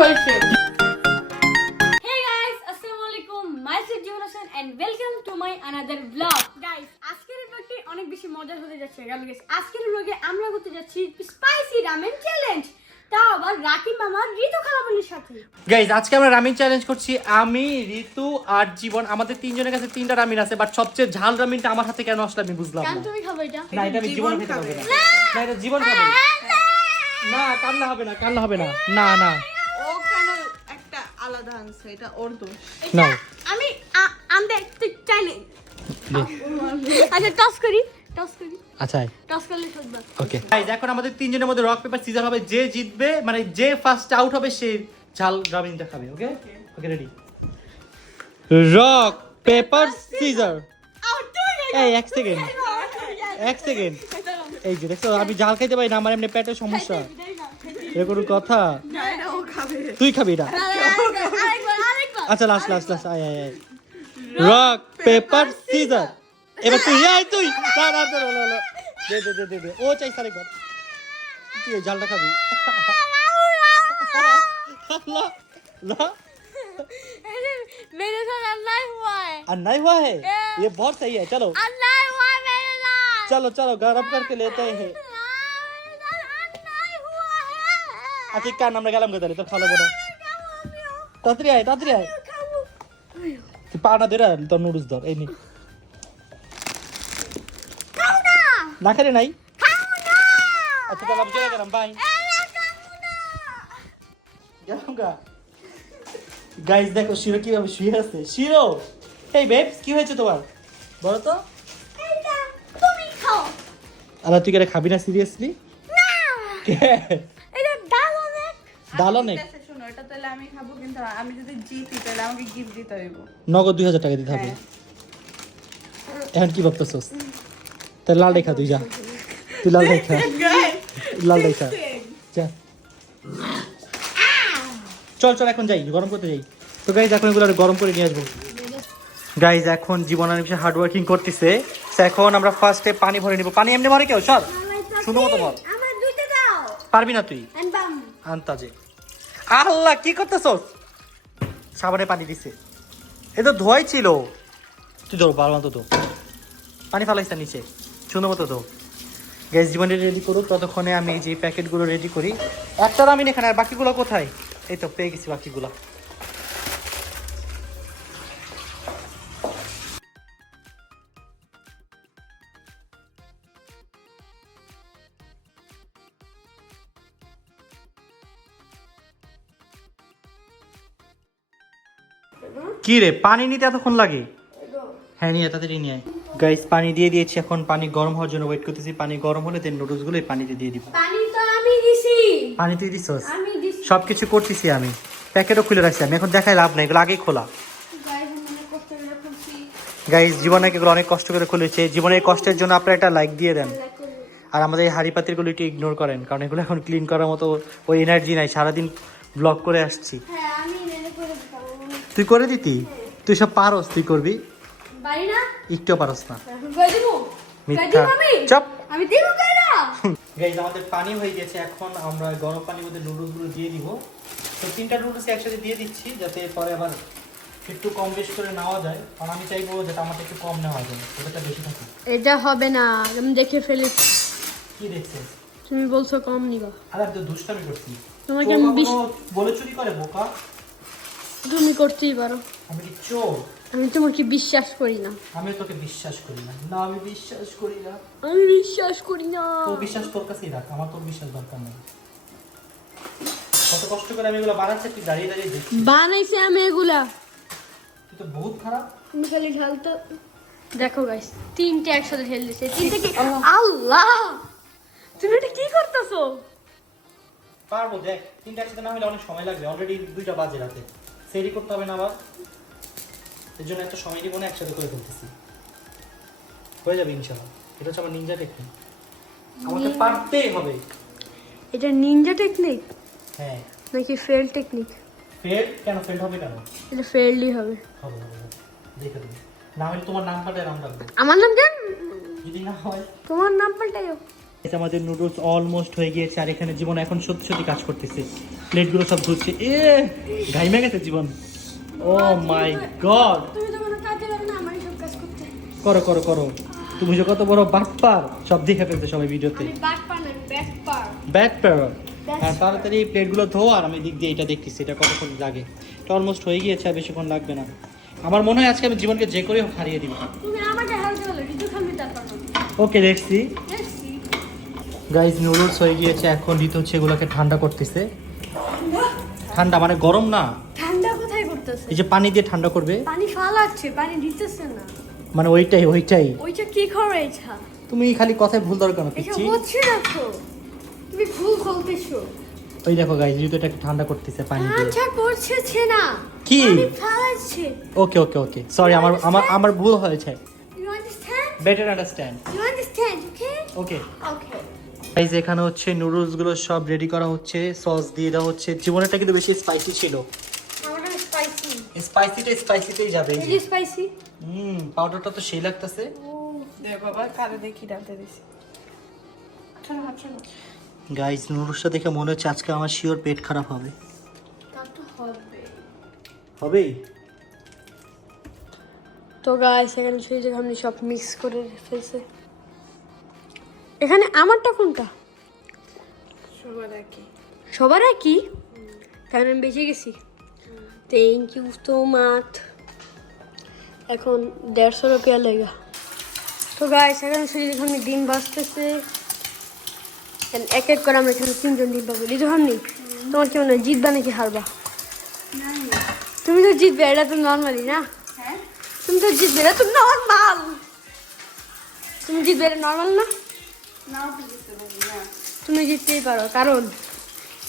হয়েছে। Hey guys, Assalamualaikum. Myself Jivan Hassan and welcome to my another vlog. Guys আজকের ব্লগটি অনেক বেশি মজার হতে যাচ্ছে আজকের ব্লগে আমরা করতে যাচ্ছি স্পাইসি রামেন চ্যালেঞ্জ তাও আবার রাকিব মামার ঋতু খালাবলির সাথে। গাইজ আজকে আমরা রামিন চ্যালেঞ্জ করছি। আমি ঋতু আর জীবন আমাদের তিনজনের কাছে তিনটা রামিন আছে বাট সবচেয়ে ঝাল রামিনটা আমার হাতে কেন আসলে আমি বুঝলাম না। তুমি খাব এটা? না এটা আমি জীবন খেতে পারব না। না! এটা জীবন খাবে। না কান্না হবে না কান্না হবে না। না না। আলাদা আনছে এটা ওর দোষ। না আমি আনতে একটু আচ্ছা টস করি টস করি। আচ্ছা টস করলে সববা ওকে গাইজ এখন আমাদের তিনজনের মধ্যে রক পেপার সিজার হবে যে জিতবে মানে যে ফার্স্ট আউট হবে সে ঝাল রামিনটা খাবে okay okay ready rock paper scissor এই এক সেকেন্ড এক সেকেন্ড এই যে দেখছ আমি ঝাল খাইতে পারি না আমার এমনি পেটের সমস্যা। এর কোনো কথা তুই খাবি না আরেকবার আরেকবার আচ্ছা লাস্ট লাস্ট লাস্ট আয় আয় আয় রক পেপার সিজার এবার তুই আয় তুই না না না না, না দে দে দে দে দে ও চাই সারে কর তুই এই ঝালটা খাবি ला ला मेरे साथ अन्याय हुआ है अन्नाई हुआ है ये बहुत सही है चलो अन्याय हुआ है मेरे साथ चलो चलो गरम करके लेते हैं আচ্ছা কার আমরা গেলাম কোথায়? তোর খালো বোনা তাড়াতাড়ি আয় তাড়াতাড়ি আয়। তুই পা না ধরে তোর নুডলস ধর এই নি। না খেলে নাই? আচ্ছা তাহলে আমি চলে গেলাম বাই গেলাম গা। গাইস দেখো শিরো কীভাবে শুয়ে আছে। শিরো! এই বেবস কি হয়েছে তোমার? বলো তো। তুমি তুই কেন খাবি না সিরিয়াসলি অনেক ডাল অনেক শোনো এটা তাহলে আমি খাব কিন্তু আমি যদি জিতি তাহলে আমাকে গিফট দিতে হইব। নগদ দুই হাজার টাকা দিতে হবে। এখন কি ভাবতেছস? তাহলে লাল রেখা তুই যা। তুই লাল রেখা। লাল রেখা। যা। চল চল এখন যাই গরম করতে যাই। তো গাইজ এখন এগুলো আর গরম করে নিয়ে আসব। গাইজ এখন জীবন অনেক বেশি হার্ড ওয়ার্কিং করতেছে। তো এখন আমরা ফার্স্টে পানি ভরে নিব। পানি এমনি ভরে কেউ? চল সুন্দর মতো বল আমার দুইটা দাও। পারবি না তুই? আনবাম আন্তাজে। আল্লাহ কি করতেছস? সাবানে পানি দিছে। এ তো ধোয়াই ছিল। তুই ধর বারো মতো ধো। পানি ফালাইছে নিচে। সুন্দর মতো ধো। গ্যাস জীবনে রেডি করুক ততক্ষণে আমি যে প্যাকেটগুলো রেডি করি। একটা আমি এখানে আর বাকিগুলো কোথায়? এই তো পেয়ে গেছি বাকিগুলো। কি রে পানি নিতে এতক্ষণ লাগে? হ্যাঁ নিয়ে তাড়াতাড়ি নিয়ে গাইস পানি দিয়ে দিয়েছি এখন পানি গরম হওয়ার জন্য ওয়েট করতেছি। পানি গরম হলে দেন নুডলসগুলো এই পানিতে দিয়ে দিব। পানি তো আমি দিছি। পানি তুই দিছস? আমি দিছি। সব কিছু করতেছি আমি। প্যাকেটও খুলে রাখছি আমি। এখন দেখাই লাভ নাই এগুলো আগেই খোলা। গাইস জীবনে এগুলো অনেক কষ্ট করে খুলেছে। জীবনের কষ্টের জন্য আপনারা একটা লাইক দিয়ে দেন। আর আমাদের এই হাড়ি পাতিরগুলো একটু ইগনোর করেন কারণ এগুলো এখন ক্লিন করার মতো ওই এনার্জি নাই। সারাদিন ব্লগ করে আসছি। হ্যাঁ আমি করে দিতাম তুই করে দিতি? তুই সব পারস তুই করবি? একটুও পারস না। এখন কই দিব মিথ্যা। চপ। আমি দিব গাইজ আমাদের পানি হয়ে গেছে এখন আমরা গরম পানির মধ্যে নুডলসগুলো দিয়ে দিব। তো তিনটা নুডলস একসাথে দিয়ে দিচ্ছি যাতে পরে আবার একটু কম বেশি করে নেওয়া যায়। কারণ আমি চাইব যেটা আমাদের একটু কম নেওয়া যায় ওটা বেশি থাকে। এটা হবে না আমি দেখে ফেলি কি দেখছিস তুমি বলছো কম নিবা। আর তো দুষ্টামি করছি। তোমাকে আমি বলে চুরি করে বোকা? তুমি করতেই পারো। আমি কি চোর? আমি তোমাকে বিশ্বাস করি না। আমি তোকে বিশ্বাস করি না। না আমি বিশ্বাস করি না। আমি বিশ্বাস করি না। তোর বিশ্বাস তোর কাছেই রাখ। আমার তোর বিশ্বাস দরকার নেই। কত কষ্ট করে আমি এগুলো বানাচ্ছি তুই দাঁড়িয়ে দাঁড়িয়ে দেখছিস। বানাইছে আমি এগুলা। তুই তো বহুত খারাপ। তুমি খালি ঢালতো। দেখো গাইস তিনটে একসাথে ঢেল দিছে তিনটে কি? আল্লাহ! তুমি এটা কি করতেছো? পারব দেখ। তিনটা একসাথে না হলে অনেক সময় লাগবে। অলরেডি দুইটা বাজে রাতে। সেরি করতে হবে না আবার। এর জন্য এত সময় দিব না একসাথে করে ফেলতেছি। হয়ে যাবে ইনশাল্লাহ এটা হচ্ছে আমার নিনজা টেকনিক আমাকে পারতেই হবে। এটা নিনজা টেকনিক হ্যাঁ। নাকি ফেল টেকনিক ফেল কেন? ফেল হবে কেন? এটা ফেলই হবে। হবে হবে। দেখে দেবে। না হলে তোমার নাম পাল্টে নাম রাখব আমার নাম কেন যদি না হয় তোমার নাম পাল্টাইও। এটা আমাদের নুডলস অলমোস্ট হয়ে গিয়েছে আর এখানে জীবন এখন সত্যি সত্যি কাজ করতেছে। প্লেটগুলো সব ধুচ্ছে। এ ঘাইমে গেছে জীবন। ও মাই গড করো করো করো। তুমি যে কত বড় বাটপার সব দেখে ফেলতে সবাই ভিডিওতে। ব্যাক প্যার হ্যাঁ তাড়াতাড়ি প্লেটগুলো ধো আর আমি দিক দিয়ে এটা দেখতেছি এটা কতক্ষণ লাগে। এটা অলমোস্ট হয়ে গিয়েছে আর বেশিক্ষণ লাগবে না। আমার মনে হয় আজকে আমি জীবনকে যে করে হারিয়ে দিব। ওকে দেখছি গাইজ নুডলস হয়ে গিয়েছে এখন ঋতু হচ্ছে এগুলোকে ঠান্ডা করতেছে। ঠান্ডা মানে গরম না? ঠান্ডা কোথায় করতেছে? এই যে পানি দিয়ে ঠান্ডা করবে। পানি ফালাচ্ছে পানি দিতেছে না। মানে ওইটাই ওইটাই। ওইটা কি করে এটা তুমি খালি কথায় ভুল দরকার না এটা পিচ্ছি? হচ্ছে না তো। তুমি ভুল বলতেছো। ওই দেখো গাইজ ঋতু এটাকে ঠান্ডা করতেছে পানি দিয়ে। আচ্ছা করছে না। কি? পানি ফালাচ্ছে। ওকে ওকে ওকে সরি আমার আমার আমার ভুল হয়েছে। You understand better understand you understand okay okay okay guys এখানে হচ্ছে নুডলসগুলো সব রেডি করা হচ্ছে সস দিয়ে দেওয়া হচ্ছে। জীবনেরটা কিন্তু বেশি স্পাইসি ছিল। স্পাইসিটা স্পাইসিতেই যাবে এই স্পাইসি হুম পাউডারটা তো সেই লাগতেছে। দে বাবা কারে দেখি ডালতে দিছি গাইজ নুডলসটা দেখে মনে হচ্ছে আজকে আমার শিওর পেট খারাপ হবে। হবে। হবেই। তো গাইস এখানে সেই জায়গা আমি সব মিক্স করে ফেলছে। এখানে আমারটা কোনটা? সবার একই। সবার একই? কারণ আমি বেঁচে গেছি। থ্যাংক ইউ সো মাচ এখন দেড়শো রুপিয়া লেগা। তো গাইস এখানে শুধু এখানে ডিম And এক এক করে আমরা এখানে তিনজন ডিম পাবো। লিজু হামনি তোমার কি মনে হয় জিতবা নাকি হারবা? তুমি তো জিতবে এটা তো নর্মালি না? হ্যাঁ। তুমি তো জিতবে এটা তো নর্মাল তুমি জিতবে এটা নর্মাল না? তুমি জিততেই পারো কারণ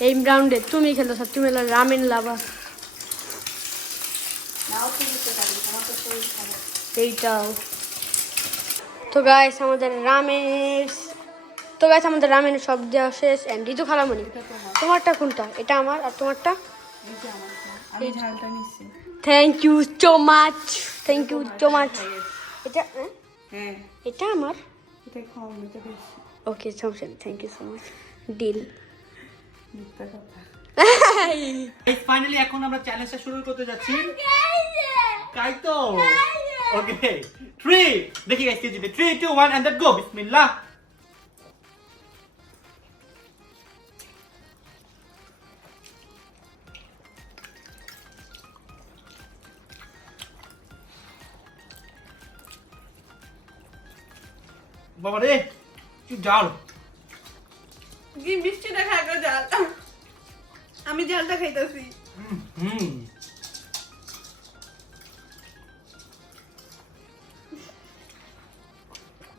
এই রাউন্ডে তুমি খেলতেছ তুমি হলো রামেন লাভা এইটাও। তো গাইস আমাদের রামের তো গাইস আমাদের রামেনের সব দেওয়া শেষ অ্যান্ড ঋতু খালামণি তোমারটা কোনটা? এটা আমার আর তোমারটা? Thank you so much thank you so much এটা হ্যাঁ? হ্যাঁ? এটা আমার। এটা কম এটা বেশি ওকে সমস্যা thank you so much deal finally এখন আমরা চ্যালেঞ্জটা শুরু করতে যাচ্ছি। তাই তো? ওকে থ্রি দেখি গাইস কে জিতে three two one and that go বিসমিল্লাহ বাবা রে কি জাল কি মিষ্টি দেখা গো জাল আমি জালটা খাইতেছি হুম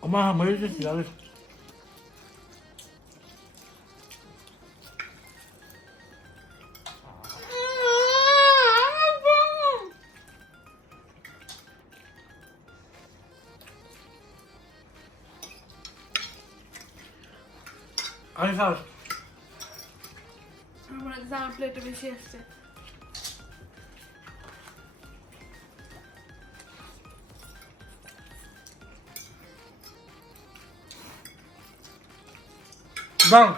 엄마 뭐 해주지 나를 아 니사 আমার জাল প্লেটে বেশি আসছে। বাং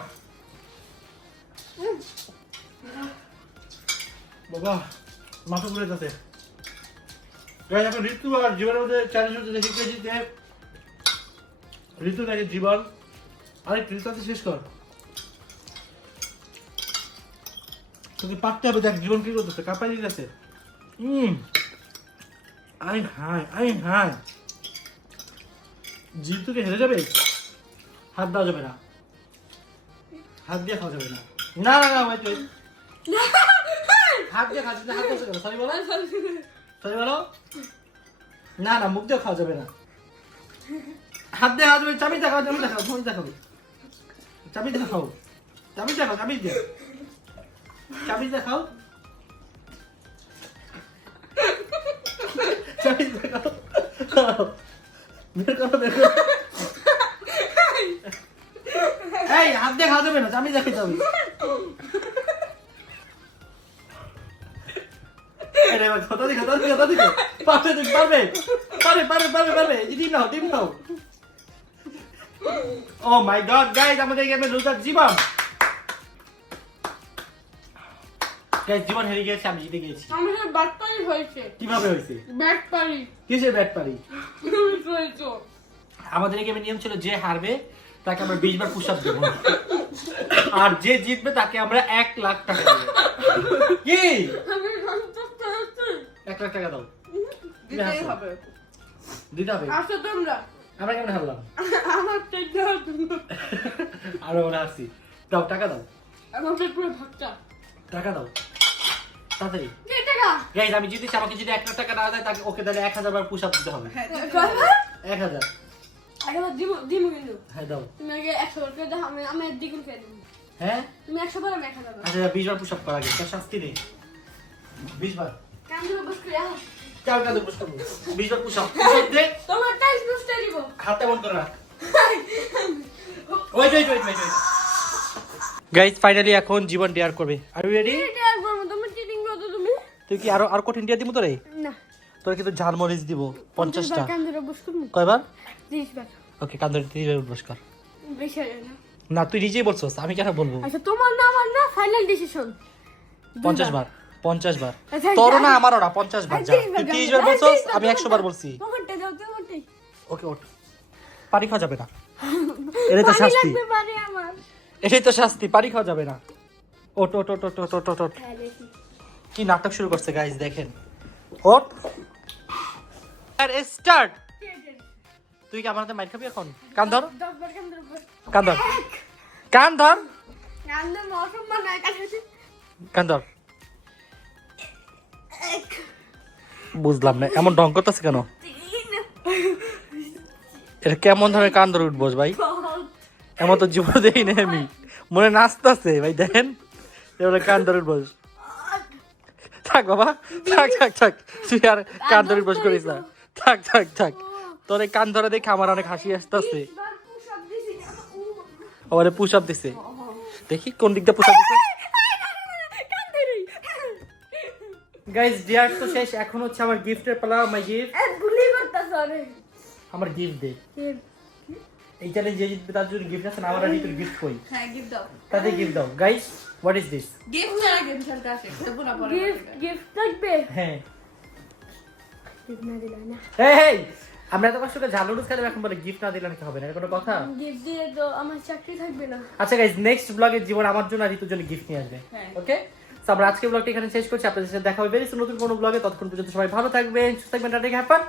বাবা মাথা ঘুরে যাচ্ছে। এখন ঋতু আর জীবনের মধ্যে চ্যালেঞ্জ দেখি কে জিতে ঋতু নাকি জীবন। আরে ঋতুতে শেষ কর। তোকে পারতে হবে দেখ জীবন কি করতেছে কাঁপাই দিতেছে হুম আই হাই আই হাই জীব তোকে হেরে যাবে? হাত দেওয়া যাবে না। হাত দিয়ে খাওয়া যাবে না। না না না ওয়েট ওয়েট হাত দিয়ে যাবে না হাত দিয়ে সরি বলো। সরি বলো। না না মুখ দিয়ে খাওয়া যাবে না। হাত দিয়ে খাওয়া যাবে চাবি দেখাও চাবি দেখাও চাবি দেখাও চাবি দেখাও। চাবি দেখাও, চাবি দিয়ে চাবি দেখাও। চাবি দেখাও। বের করো, বের এই, হাত দিয়ে খাওয়া যাবে না, চাবি দেখে পারবে পারবে পারবে পারবে পারবে এই যে ডিম নাও ডিম নাও। ও মাই গড গাইস আমাদের গেমে লুজার জীবন। গাইস জীবন হেরে গেছে আমি জিতে গেছি। আমার সাথে ব্যাট পারি হয়েছে। কীভাবে হয়েছে? ব্যাট পারি কিসের ব্যাট পারি আমাদের গেমের নিয়ম ছিল যে হারবে তাকে আমরা বিশ বার পুশ আপ দেবো। আর যে জিতবে তাকে আমরা এক লাখ টাকা দেবো। কি? এক লাখ টাকা দাও। দিতেই হবে। দিতে হবে। আসো তোমরা। আমরা কেমন হারলাম? আমার থেকে আরও ওরা আসছি দাও টাকা দাও। আমার পুরো ভাগটা টাকা দাও। তাড়াতাড়ি। গাইজ আমি জিতেছি আমাকে যদি এক টাকা না দেয় তাকে ওকে তাহলে এক হাজার বার পুশ আপ দিতে হবে। এক হাজার। দিব দিব হ্যাঁ দাও। তুমি আগে একশো বার করে দাও আমি আমি দ্বিগুণ করে দেবো। হ্যাঁ? তুমি একশো বার আমি এক হাজার আচ্ছা বিশ বার পুশ আপ করা গেছে শাস্তি নেই। বিশ বার। কেমন দেবো বস করে আহ। কাল পুশ করব? বিশ বার পুশ আপ দিব হাতে বন্ধ করে রাখ। Wait wait wait wait guys finally এখন জীবন ডেয়ার করবে। আর ইউ রেডি তুমি চিটিং করো তো তুমি। তুই কি আরও আর কঠিন ডেয়ার দিব তোরে? না। তোর কিন্তু ঝালমরিচ দিব পঞ্চাশটা। কান ধরে বস করব? কয়বার? তিরিশ বার। ওকে কান্দরে তিরিশ বার উঠবস কর। না। তুই নিজেই বলছস আমি কেন বলব? আচ্ছা তোমার না আমার না ফাইনাল ডিসিশন পঞ্চাশ বার পঞ্চাশ বার। আচ্ছা, তোর না আমি- আমারও না পঞ্চাশ বার যা। তুই তিরিশ বার বলছস আমি একশো বার বলছি। ওকে ওঠ। পারি খাওয়া যাবে না। এটাই তো শাস্তি। এটাই তো শাস্তি পারি খাওয়া যাবে না। ও টো টো ওট ওট ওট কি নাটক শুরু করছে গাইস দেখেন। ওট। আর স্টার্ট। তুই কি আমার হাতে মাইর খাবি এখন? কান ধর। কান ধর কান ধর। কান ধর। বুঝলাম না এমন ঢং করতেছে কেন? এটা কেমন ধরনের কান ধরে উঠবস ভাই? এমন তো জীবন দেখি না আমি। মনে নাচতেছে ভাই, দেখেন। এবারে কান ধরে উঠবস থাক বাবা, থাক থাক থাক। তুই আর কান ধরে করিস না। থাক থাক থাক। তোর এই কান ধরে দেখে আমার অনেক হাসি আসতেছে। আবার পুশ আপ দিছে। দেখি কোন দিকটা পুশ আপ দিছে। গাইস ডিয়ার তো শেষ। এখন হচ্ছে আমার গিফটের পালা মাই গিফট রে আমার গিফট দে। এই চ্যালেঞ্জ যে জিতবে তার জন্য গিফট আছে না আমার আর তোর গিফট কই? হ্যাঁ গিফট দাও। তাদের গিফট দাও। Guys what is this gift ছাড়া গেম খেলতে আসে দেবো না পরে গিফট গিফট লাগবে হ্যাঁ। গিফট না দিলে না। এই আমরা এত কষ্ট করে এখন বলে গিফট না দিলে নাকি হবে না কোনো কথা? গিফট দিয়ে তো আমার চাকরি থাকবে না। আচ্ছা গাইস নেক্সট ব্লগে জীবন আমার জন্য আর ঋতুর জন্য গিফট নিয়ে আসবে। হ্যাঁ। ওকে তো আমরা আজকে ব্লগটা এখানে শেষ করছি আপনাদের সাথে দেখা হবে নতুন কোনো ব্লগে ততক্ষণ পর্যন্ত সবাই ভালো থাকবেন সুস্থ থাকবেন টাটা হ্যাপান